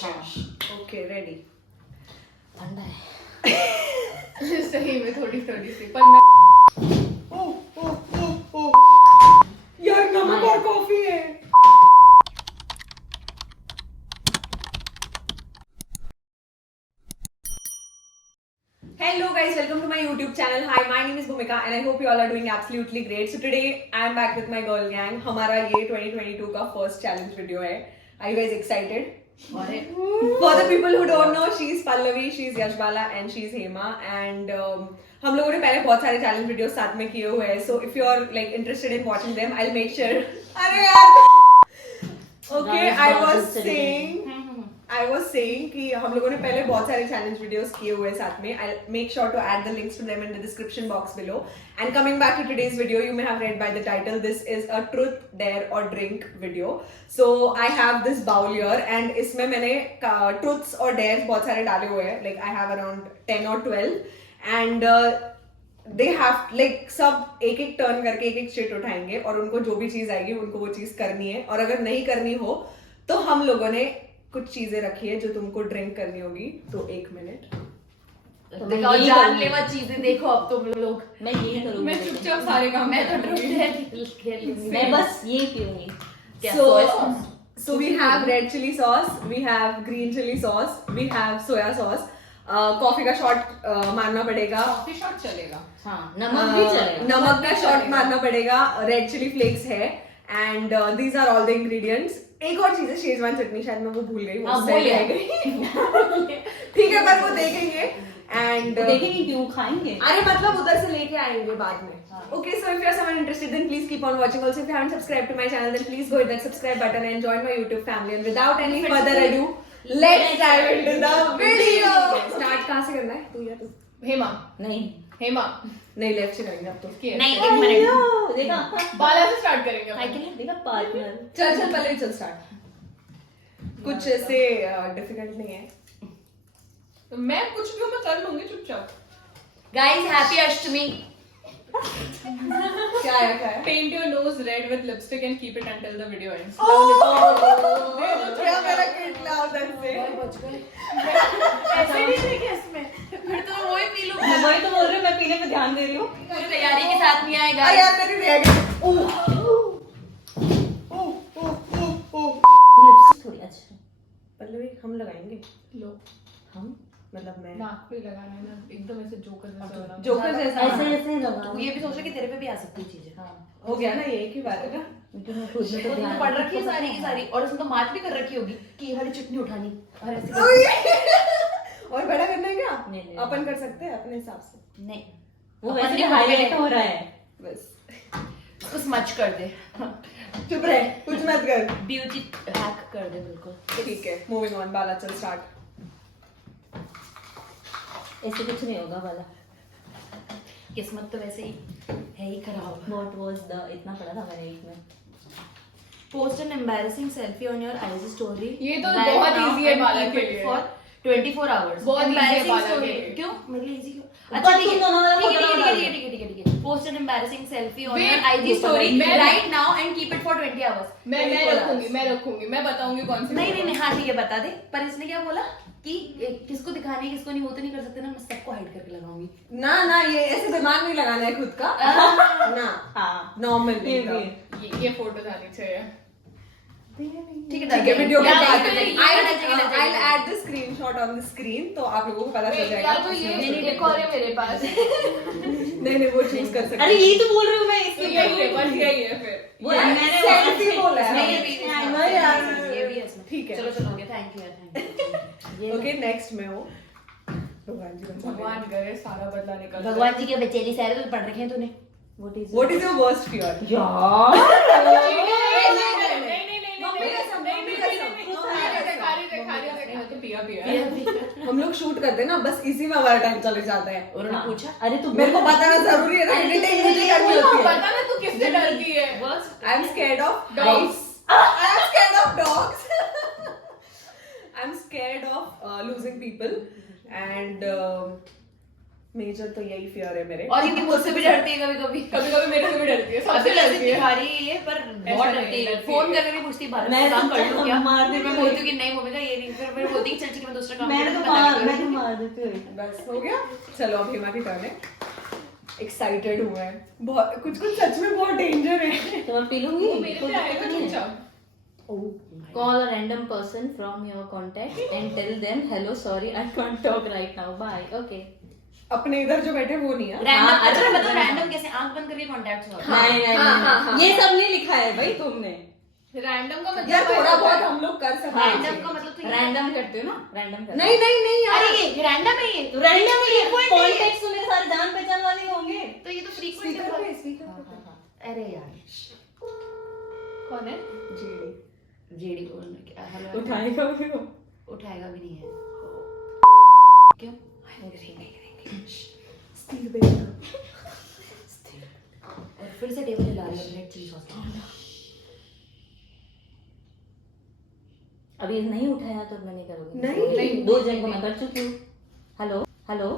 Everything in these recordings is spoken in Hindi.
Okay ready. ठंडा है सही में थोड़ी थोड़ी सी पर मैं यार नमक और कॉफी है। Hello guys, welcome to my YouTube channel. Hi, my name is Bhumika and I hope you all are doing absolutely great. So today I am back with my girl gang. हमारा ये 2022 का first challenge video है. Are you guys excited? For the people who don't know, she's Pallavi, she's Yashbala and she's Hema. And हम लोगों ने पहले बहुत सारे challenge videos साथ में किए हुए हैं. So if you are like interested in watching them, I'll make sure. अरे यार. Okay, I was saying कि हम लोगों ने पहले बहुत सारे challenge videos किए हुए हैं साथ में. I'll make sure to add the links to them in the description box below. And coming back to today's video, you may have read by the title, this is a truth, dare or drink video. So I have this bowl here and इसमें मैंने truths और dares बहुत सारे डाले हुए हैं. Like I have around 10 or 12 and they have like सब एक एक टर्न करके एक एक shit उठाएंगे और उनको जो भी चीज आएगी उनको वो चीज करनी है. और अगर नहीं करनी हो तो हम लोगों ने कुछ चीजें रखी है जो तुमको ड्रिंक करनी होगी. तो 1 मिनट तो देखो जानलेवा चीजें देखो अब तुम लोग. मैं यही करूंगी. मैं चुपचाप सारे काम मैं तो करूंगी. खेल लूंगी. मैं बस ये पीऊंगी. So we have red chili sauce, we have green chili sauce, we have soya sauce. Coffee का शॉट मारना पड़ेगा. कॉफी शॉट चलेगा. हाँ नमक भी चलेगा. नमक का शॉट मारना पड़ेगा. रेड चिली फ्लेक्स है and these are all the ingredients. एक और चीज है शेजवान चटनी, शायद मैं वो भूल गई. ठीक है पर वो देखेंगे एंड देखेंगे क्यों खाएंगे. अरे मतलब उधर से लेके आएंगे बाद में. Okay, so if you are someone interested, then please keep on watching. Also, if you haven't subscribed to my channel, then please go hit that subscribe button and join my YouTube family. And without any further ado, let's dive into the video. Start कहाँ से करना है? तू या तू? हेमा नहीं नहीं लेफ्ट से करेंगे अब तो. नहीं 1 मिनट देखा. बाला से स्टार्ट करेंगे. साइकिल देखा पार्टनर. चल पहले चल स्टार्ट. कुछ ऐसे डिफिकल्ट नहीं है. तो मैं कुछ भी मैं कर लूंगी चुपचाप. गाइस हैप्पी अष्टमी. क्या है? Paint your nose red with lipstick and keep it until the video ends. क्या मेरा किट लाओ उधर से. ऐसे नहीं देखे इसमें. फिर तो वही पी लूं. मैं वही तो बोल रही हूँ. मैं पीने पे ध्यान दे रही हूँ. पूरी तैयारी के साथ नहीं आएगा. अरे यार मेरी रह गई. लिपस्टिक थोड़ी अच्छी. पल्लवी हम लगाएंगे. लो हम मतलब मैं नाक पे लगाना है ना एकदम ऐसे जोकर जैसा वाला. जोकर जैसा. ऐसे लगा. तू ये भी सोच रहा कि तेरे पे भी आ सकती है चीजें. हाँ हो गया ना, ये एक ही बात है ना. लेकिन मैं खुद में तो तो ध्यान पढ़ रखी है सारी की सारी और उसने तो मार्क भी कर रखी होगी कि ये वाली चटनी उठानी और ऐसे और बड़ा करना है क्या? नहीं. अपन कर सकते हैं अपने हिसाब से. नहीं वो अपन वैसे ने हाईलाइट हो रहा है. बस उसको स्मच कर दे. चुप रहे, कुछ मत कर. ब्यूटी हैक कर दे बिल्कुल. ठीक है, मूविंग ऑन. बाला चल स्टार्ट. ऐसे कुछ नहीं होगा वाला. किस्मत तो वैसे ही है ही खराब. What was the इतना पढ़ा था मैंने एक में. Post N embarrassing selfie on your IG story. ये तो बहुत easy है बाला के लिए. For 24 hours. बहुत easy है Embarrassing बाला के story. लिए. क्यों मेरे लिए इजी क्यों? पर अच्छा तुम दोनों वाला फोटो डाल दो. ठीक है. Post N embarrassing selfie on Wait, your IG मैं- स्टोरी मैं- right now and keep it for 20 hours. मैं रखूंगी मैं बताऊंगी कौन सी. नहीं हाँ ठीक है बता दे. पर इसने क्या बोला कि किसको दिखाने है किसको नहीं, वो तो नहीं कर सकते ना. मैं सबको हाइड करके लगाऊंगी. ना ये ऐसे दिमाग नहीं लगाना है खुद का. ना हाँ नॉर्मल ये नहीं. भी. ये फोटो जानी चाहिए. ठीक ठीक है, वीडियो के बाद I'll I'll add the screenshot on the screen तो आप लोगों को पता चल जाएगा. या तो ये एक और है मेरे पास. नहीं वो चूज कर सकते. अरे यही तो बोल रही हूँ मैं. तो इसके यही है बस यही है फिर. वो यार, मैंने selfie बोला है. नहीं, ये भी है. नहीं यार. ये भी है इसमें. ठीक है. चलो हो गया. Thank you thank you. Okay next मैं हूँ. भगवान जी बचा ले. भगवान करे सारा बदला निकल. भगवान जी के बेचैनी सारे तो पढ़ रखे हैं तूने. What is your worst fear? हम लोग शूट करते हैं ना, बस इसी में हमारा टाइम चले जाता है. उन्होंने पूछा अरे तू मेरे को बताना जरूरी है ना. एडिटिंग मुझे करनी होती है. पता ना तू किससे डरती है. I'm scared of Dogs. I'm scared of dogs. I'm scared of losing people and major तो यही फियर है मेरे। और ये मुझसे भी डरती है कभी कभी। कभी कभी मेरे से भी डरती है, सबसे अभी डरती है। दिखा रही है ये, पर बहुत ऐसा डरती नहीं, है। डरती फोन है। करके भी पूछती है भारत मैं में काम तो कर लूं क्या? मार फिर देती मैं हूँ। बोलती हूँ कि नहीं मम्मी का ये नहीं, फिर मैं बोलती हूँ चल ठीक है मैं दूसरा काम मैं करती तो हूँ, पता नहीं क्यों। मार देती हूँ। बस हो गया। चलो अब हेमा की टर्न है। एक्साइटेड हूँ मैं बहुत, कुछ कुछ सच में बहुत डेंजर है। तो मैं पी लूंगी। वो मेरे पे आएगा चुपचाप। Call a random person from your contact and tell them hello, sorry, I can't talk right now. Bye. Okay. अपने इधर जो बैठे वो नहीं है। रैंडम, हाँ, अच्छा अच्छा, मतलब हाँ। रैंडम कैसे आंख बंद करके कॉन्टैक्ट हुआ? नहीं नहीं नहीं, ये सब नहीं लिखा है भाई तुमने। रैंडम का मतलब यार थोड़ा बहुत हम लोग कर सकते हैं। रैंडम का मतलब तो ये रैंडम करते हो ना, रैंडम करते नहीं नहीं नहीं यार। अरे ये रैंडम है ये, तो रैंडम ही Frequent है ये। कॉन्टेक्ट तो मेरे सारे जान पहचान वाले होंगे। तो ये तो फ्रीक्वेंट स्पीकर पे है। स्पीकर पे। अरे यार कौन है? जी जेडी को हेलो उठाएगा भी वो। उठाएगा भी नहीं है क्यों? स्टील पे। और फिर से टेबल हिला रही है रेड चिली सॉस। अभी नहीं उठाया तो मैं नहीं करूंगी। नहीं। 2 जन को मैं कर चुकी हूँ। Hello hello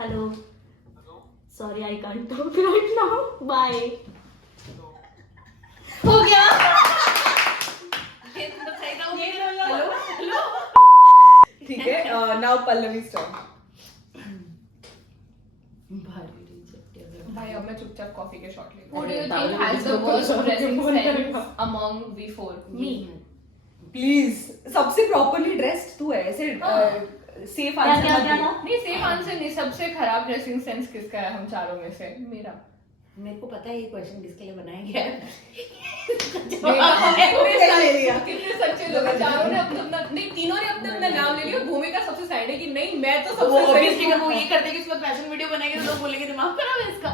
hello, sorry I can't talk right now, bye. हो गया। ये तो सही था। ये लो लो। हेलो ठीक है। Now Pallavi turn. भाई अब मैं चुपचाप कॉफी के शॉट लेती हूँ। Who do अरे you बाबा, think has इसको the बोल worst दो, dressing बोल sense करेगा। among we four? Me. Please सबसे प्रॉपर्ली ड्रेस्ड तू है ऐसे। सेफ क्या आंसर क्या मत क्या दे। था? नहीं सेम आंसर नहीं, सबसे खराब ड्रेसिंग सेंस किसका है हम चारों में से? मेरा। मेरे को पता है ये क्वेश्चन किसके लिए बनाया गया है। कितने सच्चे लोग हैं, चारों ने अपना अपना नहीं, तीनों ने अपना अपना नाम ले लिया। भूमिका सबसे साइड है कि नहीं मैं तो वो सबसे सही obviously अगर वो ये करते कि उसके बाद फैशन वीडियो बनाएंगे तो लोग बोलेंगे दिमाग खराब है इसका।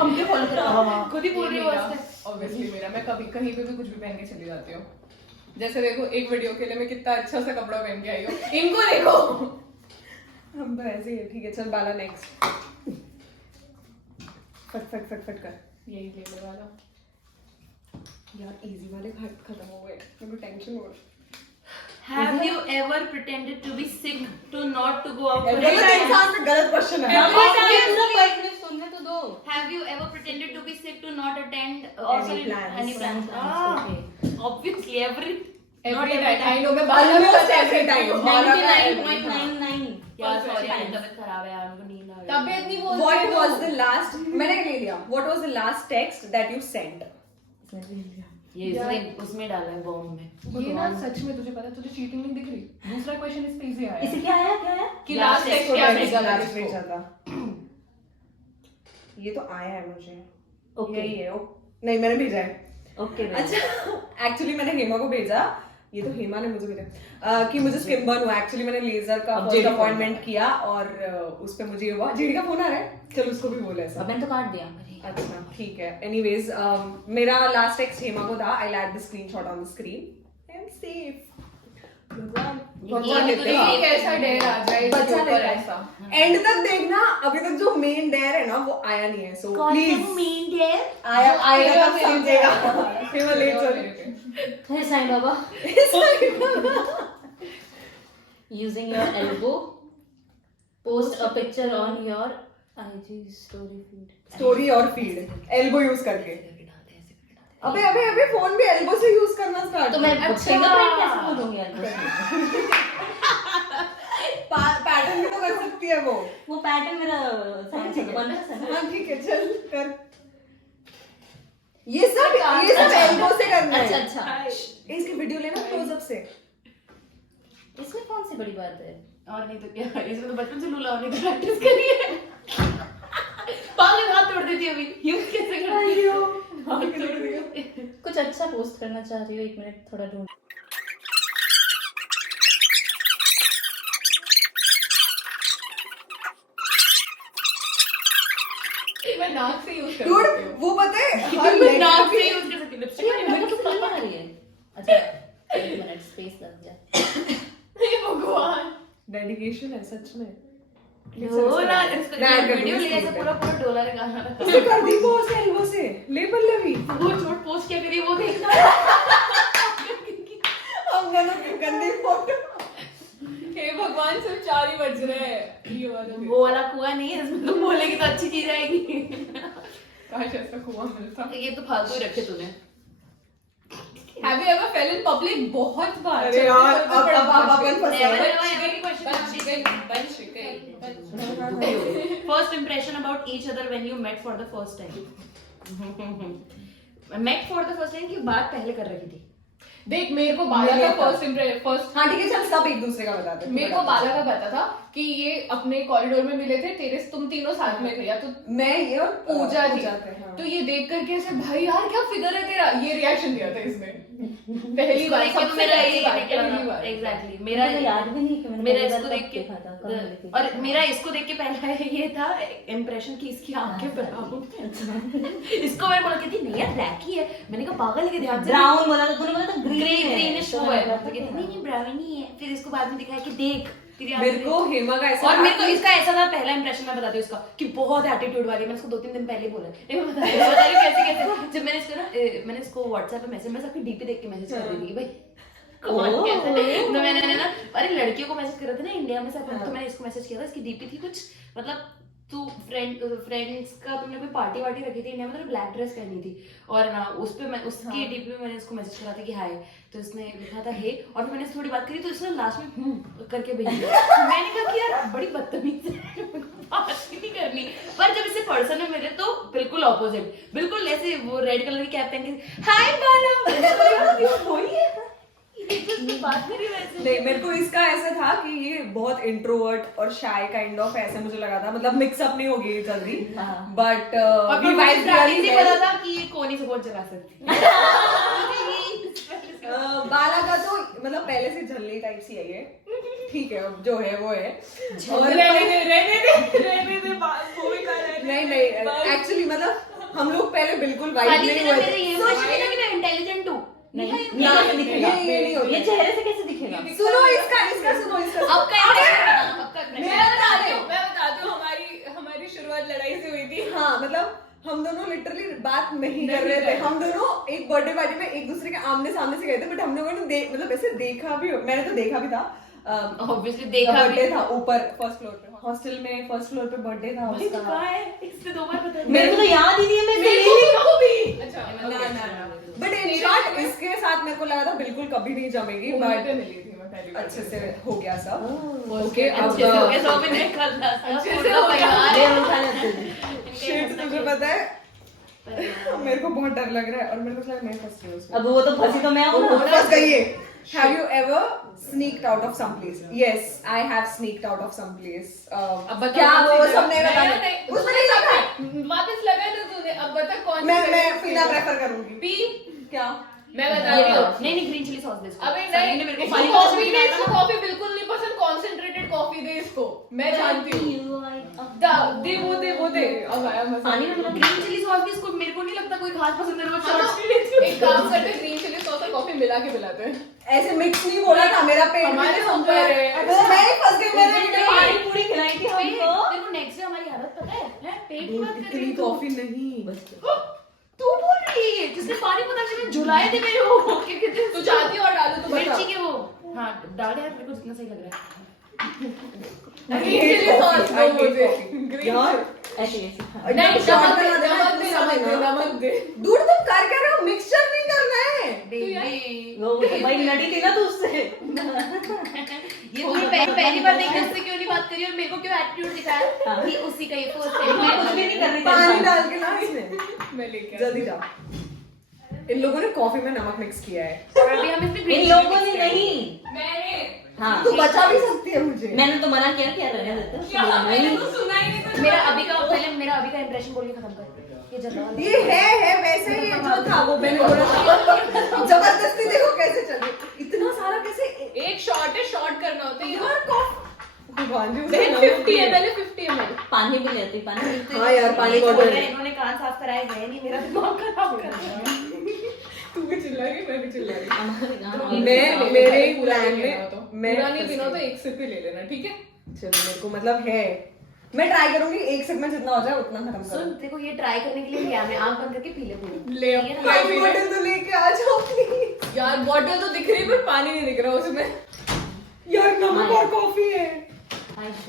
हम क्यों फॉलो कर रहे हैं? खुद ही बोल रही हो बस। ऑब्वियसली मेरा। मैं कभी कहीं पे भी कुछ भी पहन के चली जाती हूँ। जैसे देखो एक वीडियो के लिए मैं कितना अच्छा सा कपड़ा पहन के आई हूँ, इनको देखो। हम तो ऐसे ही है। ठीक है चल बाला नेक्स्ट। फट फट फट फट कर। यही ले ले वाला। यार इजी वाले खत्म हो गए, मेरे को टेंशन हो रही Have you ever pretended to be sick to not to go out? है। for ये a तो dance? इंसान पे गलत क्वेश्चन है। पूरा बाइक में सुनने तो दो। Have you ever pretended to be sick to not attend Any plans. any plans? Okay. Obviously every Every time I know मैं बाला में Almost बस every ऐसे time. हूँ। 99.99। यार Perfect सॉरी times. तबीयत खराब है यार, मेरे को नींद आ रही है। तबीयत नहीं बोलते What हो। was the last? मैंने ले लिया। What was the last text that you sent? ये उसमें डाला है बॉम्ब में। ये ना सच में तुझे पता है, तुझे चीटिंग नहीं दिख रही? दूसरा क्वेश्चन इस पे इजी आया इसे क्या आया क्या आया? कि लास्ट टेक्स्ट क्या भेजा था Last इसको? भेजा था। ये तो आया है मुझे। ओके यही है। नहीं मैंने भेजा है। ओके अच्छा एक्चुअली मैंने हेमा को भेजा। ये तो हेमा ने मुझे भेजा कि मुझे स्किन बर्न हुआ। एक्चुअली मैंने लेजर का अब फर्स्ट जेडी अपॉइंटमेंट फोन किया और उस पे मुझे ये हुआ। जेडी का फोन आ रहा है, चल उसको भी बोल ऐसा। अब मैंने तो काट दिया। अच्छा ठीक है। एनीवेज मेरा लास्ट टेक्स्ट हेमा को था। I laid the screenshot on the screen. I am safe. भगवान भगवान लेते ने हैं। एक ऐसा डेयर आ जाए इसके बचा ऊपर लेता है। ऐसा। एंड तक देखना, अभी तक जो मेन डेयर है ना वो आया नहीं है। सो प्लीज मेन डेयर आया आएगा मेरा तब मेरे पे समझेगा। आया। हेमा लेट मेरे सॉरी। पे। हे Sai Baba. Using your elbow, post a picture on your IG story feed. Story और फीड एल्बो यूज करके। अबे अबे अबे फोन भी एल्बो से यूज करना स्टार्ट। तो मैं अच्छा। फिंगरप्रिंट कैसे खोलूंगी elbow से? पैटर्न भी तो कर सकती है वो। वो पैटर्न मेरा साइंस है, 1% है। हाँ ठीक है चल कर। ये सब एल्बो से करना है। अच्छा अच्छा। इसकी वीडियो लेना क्लोज अप से। इसमें कौन सी बड़ी बात है? और नहीं तो क्या, इसमें तो बचपन से लूला होने की प्रैक्टिस करी है। पागल हाथ तोड़ देती है अभी। यूज कैसे करती हो? हाथ तोड़ दिया। कुछ अच्छा पोस्ट करना चाह रही हो? 1 मिनट थोड़ा ढूंढ। मैं नाक से यूज कर Dude, सकती हूँ। वो पता है हर मैं लड़की नाक की- से यूज कर सकती हूँ, लिपस्टिक अरे मेरे को तो नहीं आ रही है। अच्छा 1 मिनट स्पेस लग जा। हे भगवान। डेडिकेशन है सच में। डोला इसको मैं ऐड कर वीडियो दूंगी ले ऐसे इसको पूरा पूरा डोला लगाना था। उसे कर दी पोस्ट एल्बो से। ले पल्लवी। वो छोट पोस्ट क्या करी वो देखना। हम दोनों की गंदी फोटो। हे भगवान। भगवान सिर्फ 4 ही बज रहे हैं, ये वाला दे। वो वाला कुआं नहीं है, इसमें तुम बोलेगी तो अच्छी चीज आएगी। काश ऐसा कुआं मिलता। ये तो फालतू ही रखे तूने। Have you ever fell in public? बहुत बार। अरे यार, अब अपन फंसे Never हैं। ever any question. First impression about each other when you met for the first time. Met for the first time की बात पहले कर रखी थी। देख मेरे को बाला का फर्स्ट हाँ ठीक है, चल सब एक दूसरे का बताते हैं। मेरे को बाला का पता था कि ये अपने कॉरिडोर में मिले थे, तेरे तुम तीनों साथ में थे, या तो मैं ये और पूजा थी। थे, हाँ। तो ये देख करके ऐसे भाई यार क्या फिगर है तेरा, ये रिएक्शन दिया था इसने पहली बार, सबसे पहली बार। एग्जैक्टली मेरा याद भी नहीं कि मैंने मेरा पहली इसको बार देख के कब देखा था, कब देखी थी। और मेरा इसको देख के पहला ये था इम्प्रेशन कि इसकी आंखें ब्राउन। इसको मैं बोला कहती नहीं यार ब्लैक ही है, मैंने कहा पागल है कि ध्यान से ब्राउन बोला था तूने, बोला था ग्रीनिश वो है, तो कहती ग्रीन नहीं नहीं ब्राउन ही है। फिर इसको बाद में दिखाया कि देख तेरी मेरे आंखें को हेमा का ऐसा और था मेरे को कि- इसका ऐसा था, पहला इंप्रेशन मैं बताती हूँ इसका कि बहुत एटीट्यूड वाली है। मैंने इसको 2-3 दिन पहले बोला नहीं, मैं बता रही हूँ कैसे कैसे। जब मैंने इसको ना मैंने इसको व्हाट्सएप पे मैसेज, मैं सबकी डीपी देख के मैसेज कर रही थी भाई कौन कैसा है। तो मैंने ना अरे लड़कियों को मैसेज कर रहे थे ना इंडिया में से अपन, तो मैंने इसको मैसेज किया था। इसकी डीपी थी कुछ मतलब तू फ्रेंड्स का तुमने कोई पार्टी वार्टी रखी थी इंडिया में, तो ब्लैक ड्रेस पहनी थी और ना उस पे मैं उसकी डीपी में मैंने इसको मैसेज करा था कि हाय, तो इसने लिखा था हे, और फिर मैंने थोड़ी बात करी तो इसने लास्ट में करके भेज दिया। मैंने कहा कि यार बड़ी बदतमीज है, बात ही नहीं करनी। पर जब इसे पर्सन में मिले तो बिल्कुल ऑपोजिट, बिल्कुल ऐसे वो रेड कलर की कैप पहन के हाय बाला वही है, बात करी वैसे। नहीं, मेरे को इसका ऐसा था कि ये बहुत इंट्रोवर्ट और शाय काइंड ऑफ ऐसे मुझे लगा था, मतलब मिक्सअप नहीं होगी ये जल्दी, बट और फिर मुझे स्टार्टिंग से पता था कि ये कोनी से बहुत जला सकती है। बाला का तो मतलब पहले से झल्ली टाइप सी है ये, ठीक है अब जो है वो है। और नहीं एक्चुअली मतलब हम लोग पहले बिल्कुल वाइब खाली नहीं तेरा हुए मेरे थे। ये सोच नहीं था कि मैं इंटेलिजेंट हूँ। नहीं, ना, ये दिखेगा। ये नहीं होता। ये चेहरे से कैसे दिखेगा? सुनो इसका सुनो इसका। अब का impression, अब का impression। मैं बताती हूँ हमारी शुरुआत लड़ाई से हुई थी। हाँ मतलब हम दोनों लिटरली बात नहीं कर रहे थे, हम दोनों एक बर्थडे पार्टी में एक दूसरे के आमने सामने से गए थे, बट हम लोगों ने मतलब ऐसे देखा भी, मैंने तो देखा भी था। Obviously देखा बर्थडे भी था ऊपर फर्स्ट फ्लोर पे, हॉस्टल में फर्स्ट फ्लोर पे बर्थडे था भाई तो उसका। कहाँ है इससे 2 बार बता मेरे को तो याद ही नहीं है, मैं अच्छा ना बट इन शॉर्ट इसके साथ मेरे को लगा था बिल्कुल कभी नहीं जमेगी, बट बट मिली थी मैं पहली बार। अच्छे से हो गया सब। ओके अच्छे से हो गया, 100 में नहीं करना अच्छे से हो गया। Shit, तुझे पता है मेरे को बहुत डर लग रहा है और मेरे को लगा मैं फंस रही हूँ उसमें। अब वो तो फंसी तो मैं हूँ ना। फंस गई है। Have you ever sneaked out of some place? Yes, I have sneaked out of some place. अब बता क्या कौन सी वो जगह? सब नहीं बताना। नहीं, उसमें नहीं लगा है। वापस लगा ना तूने, अब बता कौन सी मैं जगह? पीना प्रेफर करूंगी। पी क्या? मैं बता रही हूँ। नहीं ग्रीन चिली सॉस दे इसको। अबे सानी ने नहीं, मेरे को इसको पानी कॉफी दे, इसको कॉफी बिल्कुल नहीं पसंद, कॉन्सेंट्रेटेड कॉफी दे इसको, मैं जानती हूँ। दे वो दे। अब आया मजा। पानी में ग्रीन चिली सॉस भी इसको मेरे को नहीं लगता कोई खास पसंद है, वो हाँ, शॉर्ट्स भी लेती हूँ। एक काम करते हैं, ग्रीन चिली सॉस और कॉफी मिला के पिलाते हैं। ऐसे मिक्स नहीं बोला था, मेरा पेट भी हमारे नहीं समझ ऊपर है। वो मैं ही फंस गई मेरे पानी पेट में। पूरी खिलाई थी पेट, हमको। तेरे को नेक्स्ट डे हमारी हालत पता है? पेट की बात कर रही इतनी है तू। कॉफी नहीं। तू बोल रही है जिसने पानी पता चला झुलाए थे मेरे वो क्या कहते हैं, तू चाहती हो और डालो तो बता। मिर्ची के वो। हाँ डाल दे यार, मेरे को जितना सही लग रहा है। ग्रीन चिली सॉस दो मुझे। यार ऐसे ऐसे हाँ। नहीं, शॉर्ट नमक दे, बना नमक दे, देना। नमक दे। दूर तुम कर क्या रहे हो? मिक्सचर नहीं करना है। बेबी वो तो भाई लड़ी थी ना तू उससे। ये तूने पहली बार देखी, उससे क्यों नहीं बात करी और मेरे को क्यों एटीट्यूड दिखाया कि उसी का ये फर्स्ट मैं कुछ भी नहीं कर रही थी। पानी डाल के ना इसमें मैं लेके जल्दी जा। इन लोगों ने कॉफी में नमक मिक्स किया है। और अभी हम इसमें इन green लोगों chili ने mix करेंगे। नहीं। मैंने हाँ तू बचा भी सकती है मुझे। मैंने तो मना किया क्या रहने देते क्या मैंने तो सुना ही नहीं था। मेरा अभी का इंप्रेशन बोल के खत्म कर। ये जल्दा वाला। ये है वैसे ही जो था वो मैंने बोला था। जबरदस्ती देखो कैसे चल रही, इतना सारा कैसे एक शॉट है, शॉट करना होता है। यार भगवान जी उसे बहन नमक 50 दिया। ml 50 ml। पानी भी लेती पानी भी हाँ यार पानी ये बोल बॉटल रहे हैं, इन्होंने कान साफ कराए गए नहीं, मेरा दिमाग खराब कर दिया। तू भी चिल्लाई, मैं भी चिल्लाई। मैं मेरे पूरा प्लान नहीं लेना तो में मैं पूरा नहीं पीना तो एक सिप ही ले लेना, ठीक है? चलो मेरे को मतलब है, मैं ट्राई करूंगी एक सेगमेंट जितना हो जाए उतना खत्म सुन करूँ। देखो ये ट्राई करने के लिए क्या मैं आंख बंद करके पी ले पूरी। ले ठीक है ना? पानी पानी बॉटल तो लेके आ जाओ प्लीज। यार बॉटल तो दिख रही है पर पानी नहीं दिख रहा उसमें। यार नमक और कॉफी है।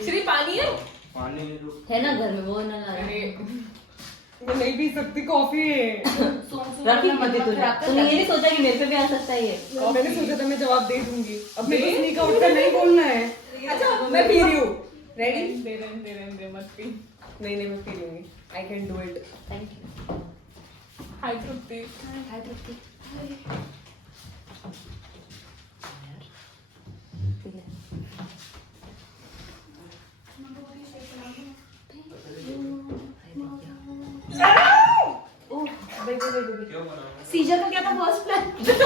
श्री पानी है? पानी ले लो। है ना घर में, वो ना ला अरे मैं नहीं पी सकती, कॉफी है। रखी मत तूने ये नहीं सोचा कि मेरे पे भी आ सकता है ये? मैंने सोचा था मैं जवाब दे दूंगी, अब मेरे को स्नीक आउट का नहीं बोलना है। अच्छा मैं पी रही हूँ, रेडी? दे मत पी। नहीं मैं पी लूंगी, I can do it. Thank you. Hi Tripti. Hi Tripti. क्यों बनाओ? सीजर का क्या था फर्स्ट प्लान? क्यों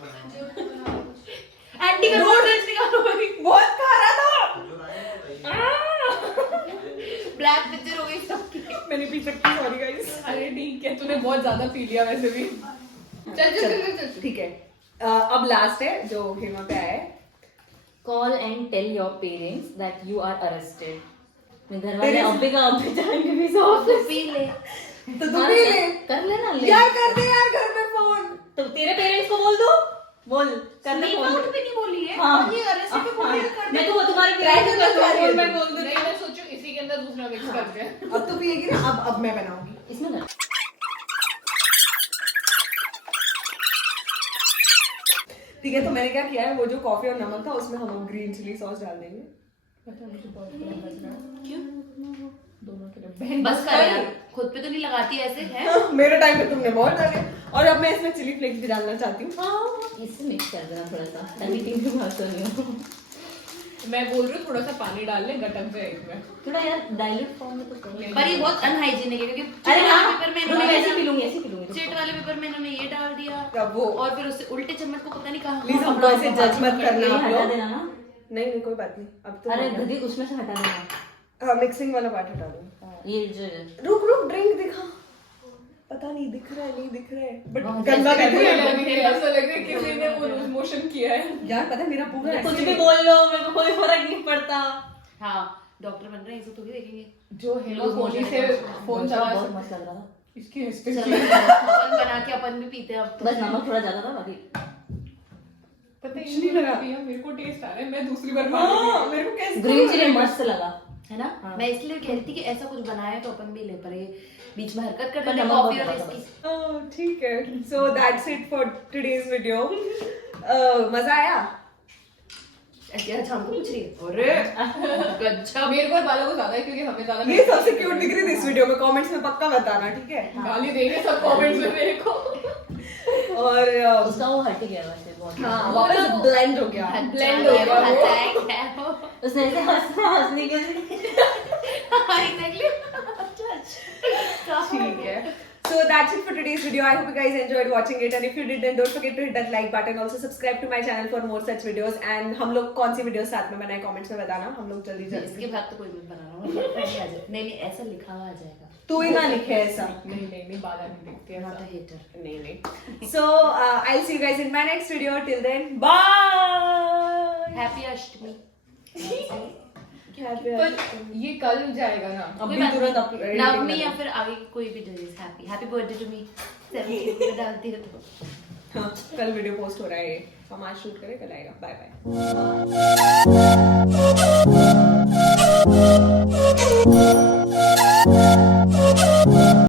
बनाओ? एंटी का रोड निकालो भाई। बहुत खा रहा था। जो लाए हो बताइए। ब्लैक पिक्चर हो गई सबकी। मैं नहीं पी सकती, सॉरी गाइस। अरे ठीक है, तूने बहुत ज्यादा पी लिया वैसे भी। चल। ठीक है, अब लास्ट है जो हेमा पे आया है। Call and tell your parents that you are arrested. मेरे घर वाले तेरे से- अब्बे का अब्बे जाएंगे भी तो ऑफिस। पी ले। तो तू पी ले कर लेना ले। यार, कर दे यार घर में फोन। तो तेरे पेरेंट्स को बोल दो, बोल करने स्नीक फोन। आउट भी नहीं बोली है। हाँ। और ये arrested भी बोली है करने। मैं तो वो तुम्हारे Right पेरेंट्स में कर रही है मैं तू। बोल दूँ। नहीं, मैं सोचू इसी के अंदर दूसरा मिक्स करते हैं। अब तो पिएगी ना, अब मैं बनाऊंगी। इसमें कर। ठीक है, तो मैंने क्या किया है, वो जो कॉफी और नमक था उसमें हम ग्रीन चिली सॉस डाल देंगे। पता है, मुझे बहुत बुरा लग रहा है। क्यों? दोनों के लिए बहन बस कर यार, खुद पे तो नहीं लगाती ऐसे है। मेरे टाइम पे तुमने बहुत डाले, और अब मैं इसमें चिली फ्लेक्स भी डालना चाहती हूँ। इससे मिक्स कर देना थोड़ा सा, ताकि टीम की बात नहीं हो। मैं बोल रही हूँ थोड़ा सा पानी डाल ले, गटक जाए इसमें। थोड़ा यार डाइल्यूट फॉर्म में तो करो। पर ये बहुत अनहाइजीनिक है क्योंकि अरे चिट हाँ, वाले पेपर में मैं इन्होंने ऐसे पी लूंगी, ऐसे पी लूंगी। चिट वाले पेपर में इन्होंने ये डाल दिया अब वो और फिर उससे उल्टे चम्मच को पता नहीं कहाँ प्लीज हमको ऐसे जज मत करना ये आप हटा लोग। देना ना। नहीं कोई बात नहीं, अब तो अरे गधी उसमें से हटा देना। मिक्सिंग वाला पार्ट हटा दो। ये जो रुक ड्रिंक दिखा। पता नहीं दिख रहा है, नहीं दिख रहा है, बट बहुत गंदा ऐसे दिख रहा है। लग रही है, ऐसा लग रहा है किसी ने वो लूज मोशन किया है। यार पता है मेरा पूरा कुछ ऐसे भी बोल लो, मेरे को कोई फर्क नहीं पड़ता। हाँ डॉक्टर बन रहे हैं, इसे थोड़ी देखेंगे। जो हेमा कोहली से फोन चला बहुत मस्त लग रहा था। इसकी हिस्ट्री चलो, अपन बना के अपन भी पीते हैं अब तो। बस नमक थोड़ा ज्यादा था बाकी। पता कुछ नहीं लगा। पिया, मेरे को टेस्ट आ रहा है, मैं दूसरी बार हाँ, मेरे को कैसे ग्रीन चिली मस्त लगा। है ना? हाँ। मैं इसलिए कह रही थी कि ऐसा कुछ बनाया तो अपन भी ले, पर ये बीच में हरकत कर पर रहे थे नमक कॉफी बहुत और ज्यादा इसकी। Oh, ठीक है, so that's it for today's video. मजा आया? अच्छा हमको पूछ रही है। अरे गजब। मेरे को बालों को ज्यादा है क्योंकि हमें ज्यादा ये सबसे क्यूट दिख रही थी इस वीडियो में, कमेंट्स में पक्का बताना, ठीक है? गाली देंगे सब कमेंट्स में मेरे को। और उसका वो हट गया वैसे बहुत। हाँ, वापस ब्लेंड हो गया। ब्लेंड हो गया वो। वो। उसने ऐसे हंसने के Exactly. ठीक है. So that's it for today's video. I hope you guys enjoyed watching it, and if you did, then don't forget to hit that like button. Also subscribe to my channel for more such videos. And हम लोग कौन सी वीडियो साथ में बनाए कमेंट्स में बताना. हम लोग जल्दी इसके जल्दी. बाद तो कोई मत बनाना। नहीं ऐसा लिखा हुआ आ जाएगा। तू ही ना लिखे ऐसा. नहीं बाला नहीं देखती है Not a hater. नहीं नहीं. So I'll see you guys in my next video. Till then, bye. Happy अष्टमी। पर ये कल जाएगा ना। अभी कोई बात तुरंत नहीं। अपलोड नवमी या फिर आगे कोई भी day happy happy birthday to me डालती है तो। हाँ, कल वीडियो पोस्ट हो रहा है. हम आज शूट करें, कल आएगा. Bye bye.